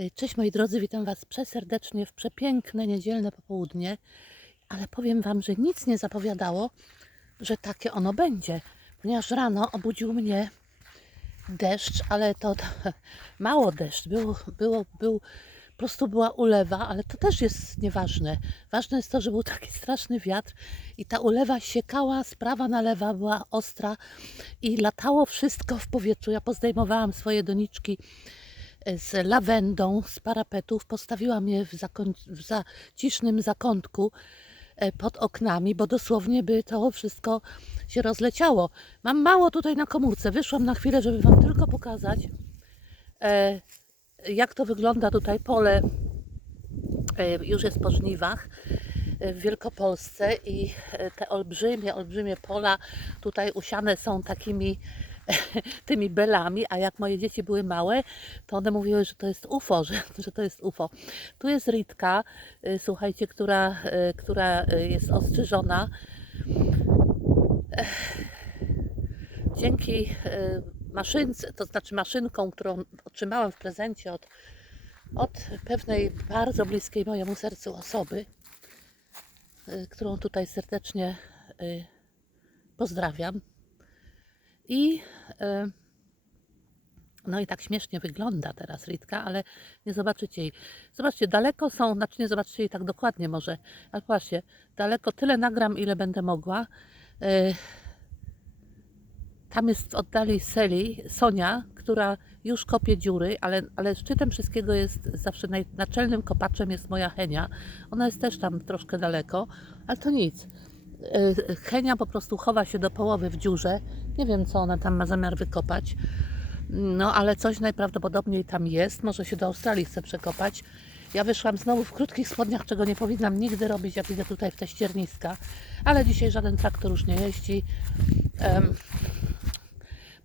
Y, Cześć moi drodzy, witam Was przeserdecznie w przepiękne niedzielne popołudnie, ale powiem Wam, że nic nie zapowiadało, że takie ono będzie, ponieważ rano obudził mnie deszcz, ale to mało deszcz, było, było, był, po prostu była ulewa, ale to też jest nieważne. Ważne jest to, że był taki straszny wiatr i ta ulewa siekała z prawa na lewa, była ostra i latało wszystko w powietrzu. Ja pozdejmowałam swoje doniczki z lawendą z parapetów. Postawiłam je w, w zacisznym zakątku e, pod oknami, bo dosłownie by to wszystko się rozleciało. Mam mało tutaj na komórce. Wyszłam na chwilę, żeby Wam tylko pokazać, e, jak to wygląda tutaj pole. e, Już jest po żniwach w Wielkopolsce i te olbrzymie, olbrzymie pola tutaj usiane są takimi tymi belami, a jak moje dzieci były małe, to one mówiły, że to jest UFO, że, że to jest UFO. Tu jest Ritka, y, słuchajcie, która, y, która y, jest ostrzyżona. Dzięki maszynce, to znaczy maszynką, którą otrzymałam w prezencie od, od pewnej bardzo bliskiej mojemu sercu osoby, którą tutaj serdecznie pozdrawiam. I e, no i tak śmiesznie wygląda teraz Ritka, ale nie zobaczycie jej. Zobaczcie, daleko są, znaczy nie zobaczycie jej tak dokładnie może, ale właśnie, daleko tyle nagram, ile będę mogła. E, Tam jest oddali Seli Sonia, która już kopie dziury, ale, ale szczytem wszystkiego jest zawsze naj, naczelnym kopaczem jest moja Henia. Ona jest też tam troszkę daleko, ale to nic. E, Henia po prostu chowa się do połowy w dziurze. Nie wiem, co ona tam ma zamiar wykopać. No, ale coś najprawdopodobniej tam jest. Może się do Australii chce przekopać. Ja wyszłam znowu w krótkich spodniach, czego nie powinnam nigdy robić, jak idę tutaj w te ścierniska. Ale dzisiaj żaden traktor już nie jeździ. Em,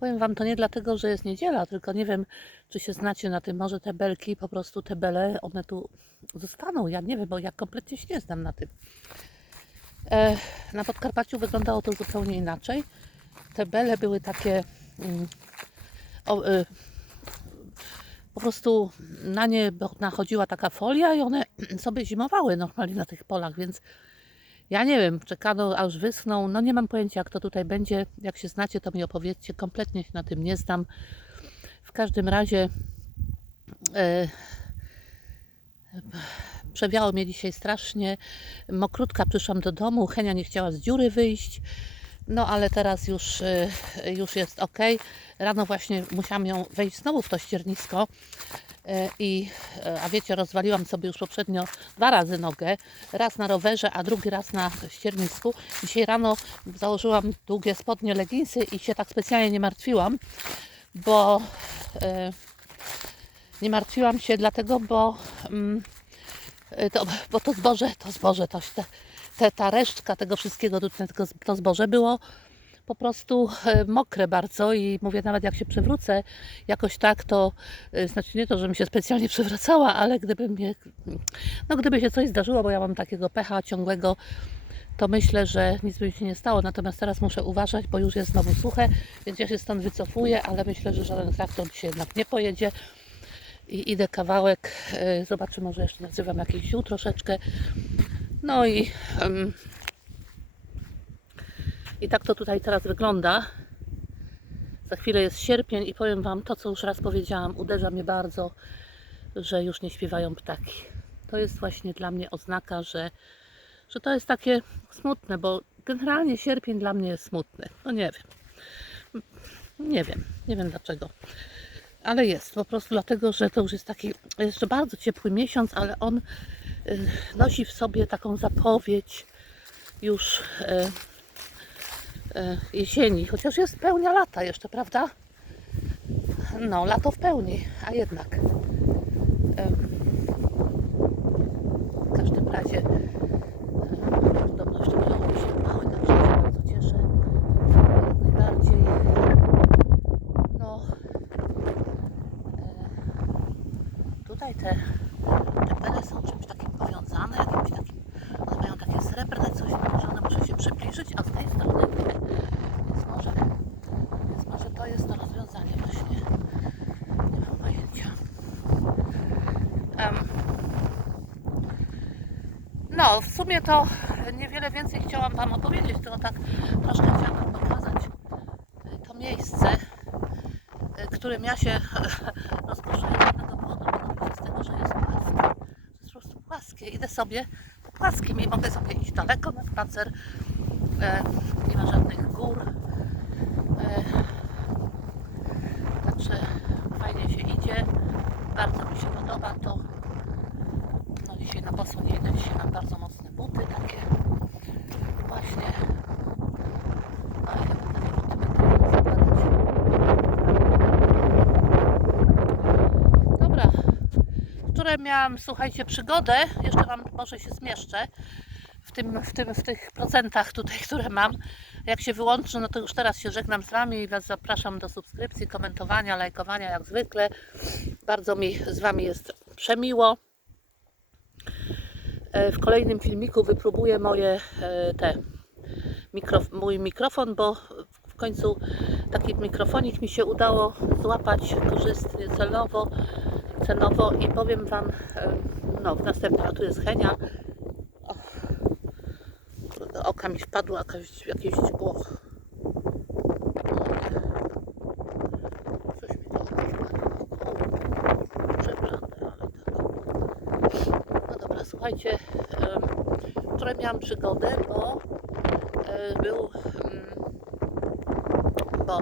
powiem Wam, to nie dlatego, że jest niedziela, tylko nie wiem, czy się znacie na tym. Może te belki, po prostu te bele, one tu zostaną. Ja nie wiem, bo ja kompletnie się nie znam na tym. E, na Podkarpaciu wyglądało to zupełnie inaczej. Te bele były takie mm, o, y, po prostu na nie nachodziła taka folia i one sobie zimowały normalnie na tych polach, więc ja nie wiem, czekano aż wyschną. No nie mam pojęcia jak to tutaj będzie. Jak się znacie, to mi opowiedzcie. Kompletnie się na tym nie znam. W każdym razie e, przewiało mnie dzisiaj strasznie. Mokrutka przyszłam do domu. Henia nie chciała z dziury wyjść. No ale teraz już, y, już jest ok. Rano właśnie musiałam ją wejść znowu w to ściernisko. Y, I, y, a wiecie, rozwaliłam sobie już poprzednio dwa razy nogę. Raz na rowerze, a drugi raz na ściernisku. Dzisiaj rano założyłam długie spodnie, leginsy i się tak specjalnie nie martwiłam, bo y, nie martwiłam się dlatego, bo, mm, to, bo to zboże, to zboże, to, te, ta resztka tego wszystkiego, to, zboże było po prostu e, mokre bardzo i mówię nawet jak się przewrócę jakoś tak, to e, znaczy nie to, że mi się specjalnie przewracała, ale gdyby mnie, no gdyby się coś zdarzyło, bo ja mam takiego pecha ciągłego, to myślę, że nic by mi się nie stało. Natomiast teraz muszę uważać, bo już jest znowu suche, więc ja się stąd wycofuję, ale myślę, że żaden traktor dzisiaj jednak nie pojedzie. I idę kawałek, e, zobaczę, może jeszcze nazywam jakiś ziół troszeczkę. No i, em, i tak to tutaj teraz wygląda. Za chwilę jest sierpień i powiem Wam to, co już raz powiedziałam, uderza mnie bardzo, że już nie śpiewają ptaki. To jest właśnie dla mnie oznaka, że, że to jest takie smutne, bo generalnie sierpień dla mnie jest smutny. No nie wiem. Nie wiem, nie wiem dlaczego. Ale jest, po prostu dlatego, że to już jest taki jeszcze bardzo ciepły miesiąc, ale on nosi w sobie taką zapowiedź już y, y, jesieni, chociaż jest pełnia lata jeszcze, prawda? No, lato w pełni, a jednak. W każdym razie y, podobno jeszcze będą robić się mały, także się bardzo cieszę. Jak najbardziej. No, e, tutaj te, te bele są czymś takim powiązane, jakimś takim, one mają takie srebrne coś, że one muszą się przybliżyć, a z tej strony nie. Więc może, więc może to jest to rozwiązanie właśnie. Nie mam pojęcia. W sumie to niewiele więcej chciałam Wam opowiedzieć, tylko tak troszkę chciałam pokazać e, to miejsce, e, którym ja się jednego powodu, mianowicie z tego, że jest płaskie. Jest po prostu płaskie. Idę sobie po płaskim i mogę sobie iść daleko na spacer. E, nie ma żadnych gór. E, także fajnie się idzie. Bardzo mi się podoba to. Dzisiaj na boso nie idę, dzisiaj mam bardzo mocne buty takie. Właśnie. A ja będę buty będę. Dobra. Wczoraj miałam, słuchajcie, przygodę. Jeszcze Wam może się zmieszczę w, tym, w, tym, w tych procentach tutaj, które mam. Jak się wyłączy, no to już teraz się żegnam z Wami i Was zapraszam do subskrypcji, komentowania, lajkowania jak zwykle. Bardzo mi z Wami jest przemiło. E, W kolejnym filmiku wypróbuję moje e, te mikrof mój mikrofon, bo w końcu taki mikrofonik mi się udało złapać korzystnie, celowo, cenowo i powiem Wam, e, no w następnym, a tu jest Henia. O, oka mi wpadło jakieś źdźbło. Coś mi do oka wpadło. Przebrane, ale tak. No dobra, słuchajcie, wczoraj miałam przygodę, bo e, był, mm, bo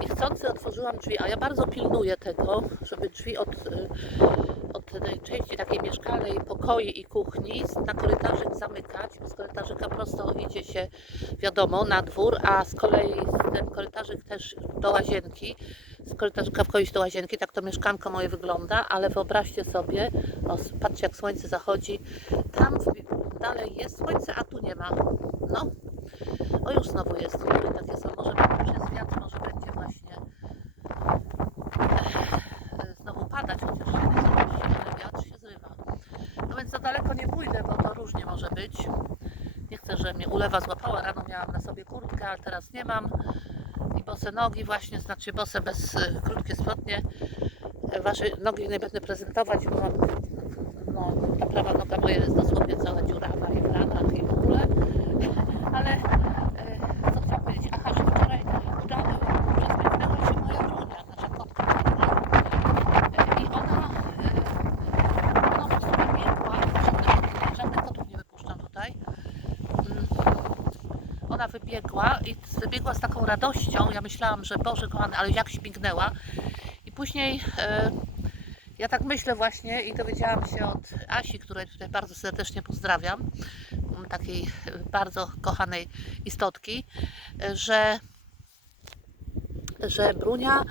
niechcący otworzyłam drzwi, a ja bardzo pilnuję tego, żeby drzwi od, e, od tej części takiej mieszkalnej pokoi i kuchni na korytarzyk zamykać, bo z korytarzyka prosto idzie się, wiadomo, na dwór, a z kolei ten korytarzyk też do łazienki, z korytarzyka wchodzić do łazienki, tak to mieszkanko moje wygląda, ale wyobraźcie sobie, o, patrzcie jak słońce zachodzi, tam dalej jest słońce, a tu nie ma. No, o już znowu jest, takie są, może przez wiatr, może będzie właśnie e, znowu padać, chociaż nie zanosi, ale wiatr się zrywa. No więc za daleko nie pójdę, bo to różnie może być. Nie chcę, że mnie ulewa złapała. Rano miałam na sobie kurtkę, ale teraz nie mam. Bose nogi właśnie, znaczy bose bez y, krótkie spodnie. E, Wasze nogi nie będę prezentować, bo mam, no, ta prawa noga moja jest dosłownie cała dziurawa i w ranach i w ogóle. Ale e, co chciałam powiedzieć? Aha, że wczoraj udało, rozpętnęła się moja brunia, nasza kotka. E, I ona, e, ona po prostu wybiegła, żadnych, żadnych kotów nie wypuszczam tutaj. Mm. Ona wybiegła i wybiegła z taką radością. Ja myślałam, że Boże kochany, ale jak śmignęła. I później e, ja tak myślę właśnie i dowiedziałam się od Asi, której tutaj bardzo serdecznie pozdrawiam, takiej e, bardzo kochanej istotki, e, że że Brunia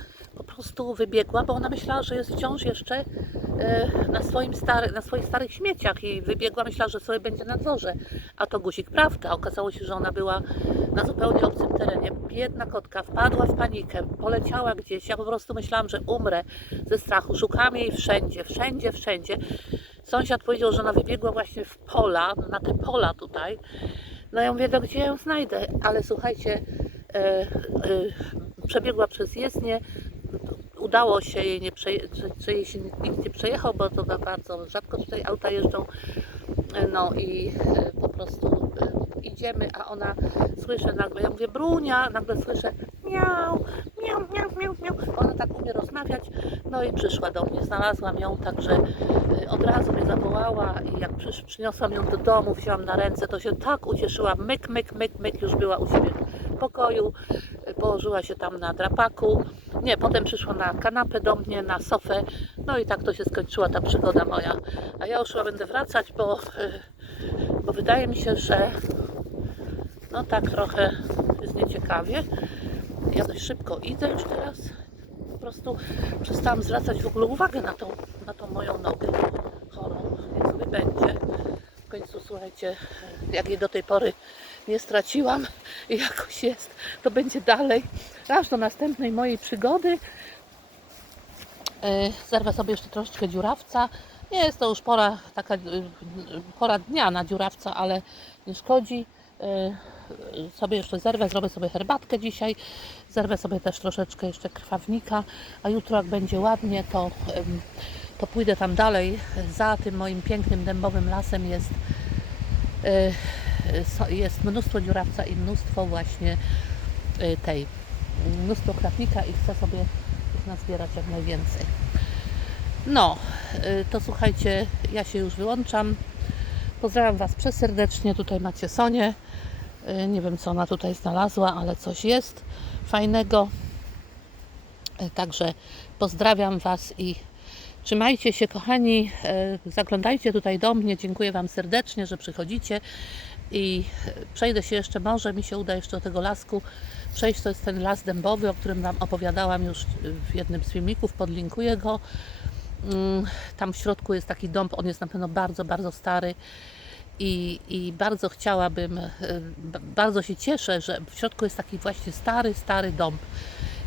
prostu wybiegła, bo ona myślała, że jest wciąż jeszcze e, na, swoim stary, na swoich starych śmieciach i wybiegła, myślała, że sobie będzie na dworze. A to guzik prawda. Okazało się, że ona była na zupełnie obcym terenie. Biedna kotka wpadła w panikę, poleciała gdzieś. Ja po prostu myślałam, że umrę ze strachu. Szukałam jej wszędzie, wszędzie, wszędzie. Sąsiad powiedział, że ona wybiegła właśnie w pola, na te pola tutaj. No ja mówię, no gdzie ją znajdę? Ale słuchajcie, e, e, przebiegła przez jezdnię. Udało się jej, nie przeje, że jej się nikt nie przejechał, bo to bardzo rzadko tutaj auta jeżdżą. No i e, po prostu e, idziemy, a ona słyszę nagle, ja mówię Brunia, nagle słyszę miau, miau, miau, miau, miau. Ona tak umie rozmawiać, no i przyszła do mnie, znalazłam ją, także e, od razu mnie zawołała i jak przyniosłam ją do domu, wzięłam na ręce, to się tak ucieszyła, myk, myk, myk, myk, już była u siebie w pokoju, położyła się tam na drapaku, nie, potem przyszła na kanapę do mnie, na sofę, no i tak to się skończyła ta przygoda moja, a ja już będę wracać, bo, bo wydaje mi się, że no tak trochę jest nieciekawie. Ja dość szybko idę już teraz. Po prostu przestałam zwracać w ogóle uwagę na tą, na tą moją nogę chorą. Jak sobie będzie. W końcu słuchajcie, jak jej do tej pory nie straciłam i jakoś jest, to będzie dalej. Aż do następnej mojej przygody. E, Zerwę sobie jeszcze troszeczkę dziurawca. Nie jest to już pora, taka y, pora dnia na dziurawca, ale nie szkodzi. E, Sobie jeszcze zerwę, zrobię sobie herbatkę dzisiaj. Zerwę sobie też troszeczkę jeszcze krwawnika, a jutro jak będzie ładnie, to, to pójdę tam dalej. Za tym moim pięknym dębowym lasem jest jest mnóstwo dziurawca i mnóstwo właśnie y, tej, mnóstwo krawnika i chcę sobie ich nazbierać jak najwięcej. No, y, to słuchajcie, ja się już wyłączam. Pozdrawiam Was przeserdecznie. Tutaj macie Sonię. Y, Nie wiem, co ona tutaj znalazła, ale coś jest fajnego. Także pozdrawiam Was i trzymajcie się, kochani. Zaglądajcie tutaj do mnie. Dziękuję Wam serdecznie, że przychodzicie. I przejdę się jeszcze, może mi się uda jeszcze do tego lasku przejść. To jest ten las dębowy, o którym Wam opowiadałam już w jednym z filmików. Podlinkuję go. Mm, Tam w środku jest taki dąb, on jest na pewno bardzo, bardzo stary i, i bardzo chciałabym, b- bardzo się cieszę, że w środku jest taki właśnie stary, stary dąb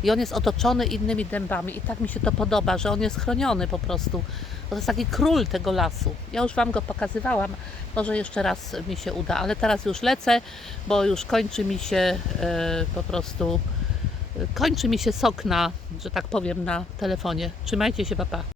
i on jest otoczony innymi dębami i tak mi się to podoba, że on jest chroniony po prostu. To jest taki król tego lasu. Ja już Wam go pokazywałam, może jeszcze raz mi się uda, ale teraz już lecę, bo już kończy mi się y, po prostu, y, kończy mi się sok na, że tak powiem, na telefonie. Trzymajcie się, papa.